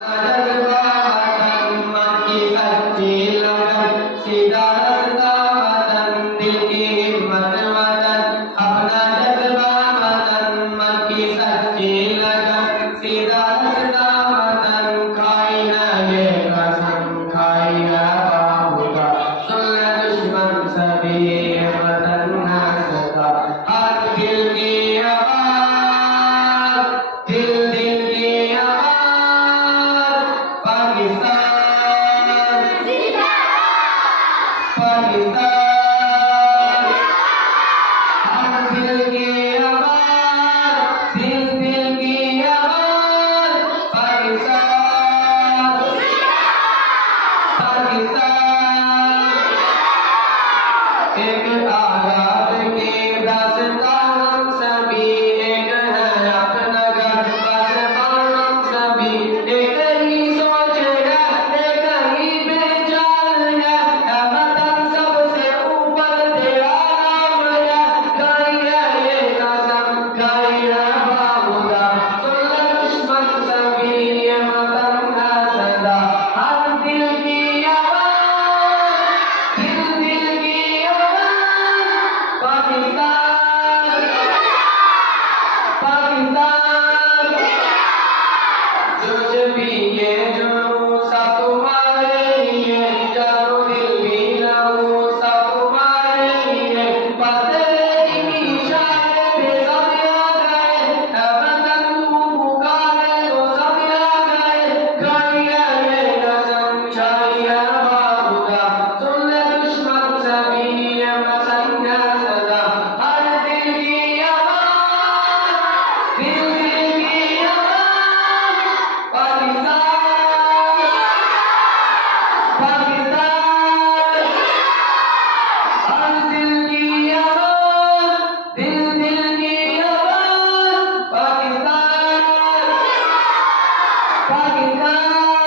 जज्बा वतन मन की सच्ची लगन सीधा रास्ता वतन दिल की हिम्मत वतन अपना जज्बा वतन मन की सच्ची लगन सीधा रास्ता वतन खाई न ये कसम खाई न बाबूका सुन दुश्मन सभी वतन न सका हर दिल की आवाज दिल दिल की आवाज पाकिस्तान पाकिस्तान हर दिल की आवाज दिल दिल की आवाज पाकिस्तान पाकिस्तान एक आजाद की दास्तान हम सभी एक है अपना घर पासबान हम सभी एक ही सोच है एक ही पहचान है वतन सबसे ऊपर तेरा नाम है गाइए ये कसम गाइए बाबूदा सुन दुश्मन सभी ये वतन है सदा हर दिल की आवाज दिल दिल की आवाज पाकिस्तान पाकिस्तान जो भी ये जुनून सब तुम्हारे लिए जानो दिल भी लहू सब तुम्हारे लिए बदले की शान पे सब आ गए वतन तू पुकारे तो सब आ गए गाइए ये कसम छाइए बाबूदा सुन दुश्मन सभी ये वतन है सदा हर दिल की आवाज दिल दिल की आवाज पाकिस्तान पाकिस्तान हर दिल की आवाज दिल दिल की आवाज पाकिस्तान पाकिस्तान